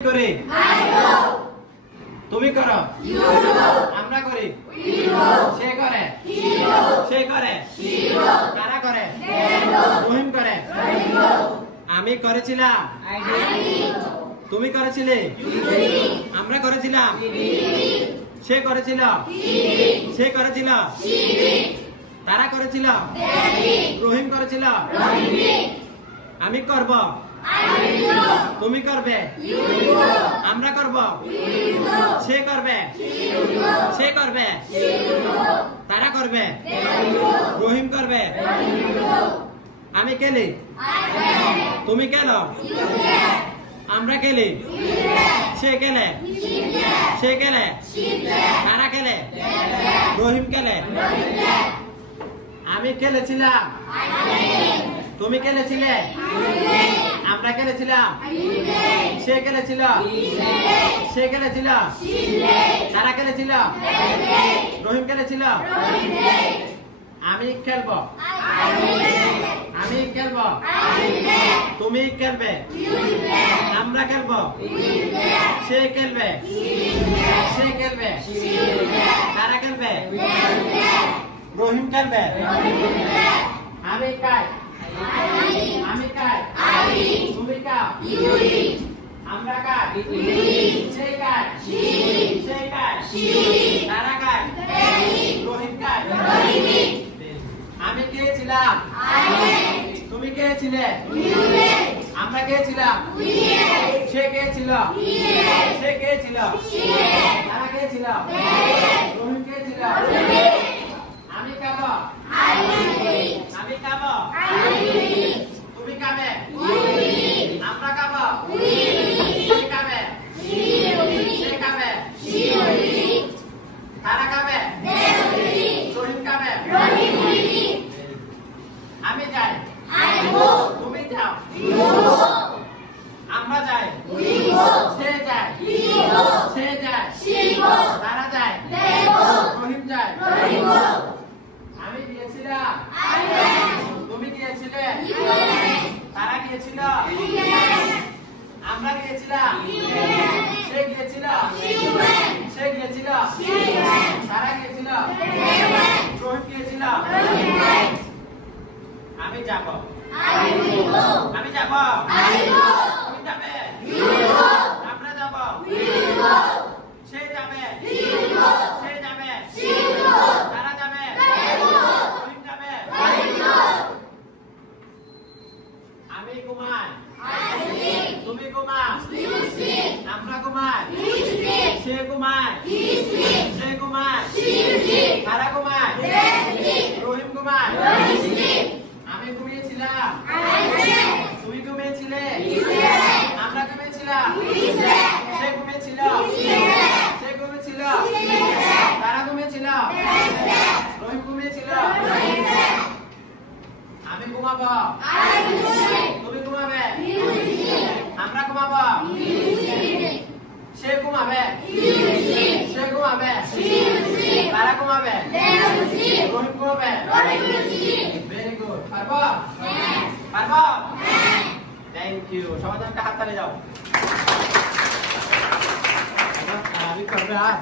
করে তুমি করো আমরা করি সে করে তারা করে রহিম করে আমি করেছিলাম তুমি করেছিলে আমরা করেছিলাম সে করেছিল তারা করেছিল রহিম করেছিল আমি করব তুমি করবে আমরা করব সে করবে তারা করবে রহিম করবে আমি খেলি তুমি খেলো আমরা খেলি সে খেলে তারা খেলে রহিম খেলে আমি খেলেছিলাম তুমি খেলেছিলে আমরা খেলেছিলাম সে খেলেছিল তারা খেলেছিল রহিম খেলেছিল আমি খেলবো তুমি খেলবে আমরা খেলবো সে খেলবে তারা খেলবে রহিম খেলবে আমি খাই তুমি খাও আমরা খাই সে খায় তারা খায় রহিম খায় আমি খেয়েছিলাম তুমি খেয়েছিলে আমরা খেয়েছিলাম সে খেয়েছিল তারা খেয়েছিল রহিম খেয়েছিল আমি খাবো তুমি খাবে আমরা খাবো সে খাবে তারা খাবে রহিম খাবে আমি যাই তুমি যাও আমরা যাই সে যায় তারা যায় রহিম যায় আমি গিয়েছিলাম তুমি গিয়েছিলে তারা গিয়েছিল আমরা গিয়েছিলাম সে গিয়েছিল তারা গিয়েছিল রহিম গিয়েছিল আমি যাব তুমি যাবে আমরা যাব সে যাবে তারা যাবে রহিম যাবে আমি ঘুমাই তুমি ঘুমাও আমরা ঘুমাই সে ঘুমায় তারা ঘুমায় রহিম ঘুমায় আমি ঘুমিয়েছিলাম তুমি ঘুমিয়েছিলে আমরা ঘুমিয়েছিলাম সে ঘুমিয়েছিল তারা ঘুমিয়েছিল রহিম ঘুমিয়েছিল আমি ঘুমাবো তুমি ঘুমাবে আমরা ঘুমাবো সে ঘুমাবে তারা ঘুমাবে রহিম ঘুমাবে ভেরি গুড পারবো থ্যাংক ইউ সবাই একটা হাত তালি যাও আমি করবে আর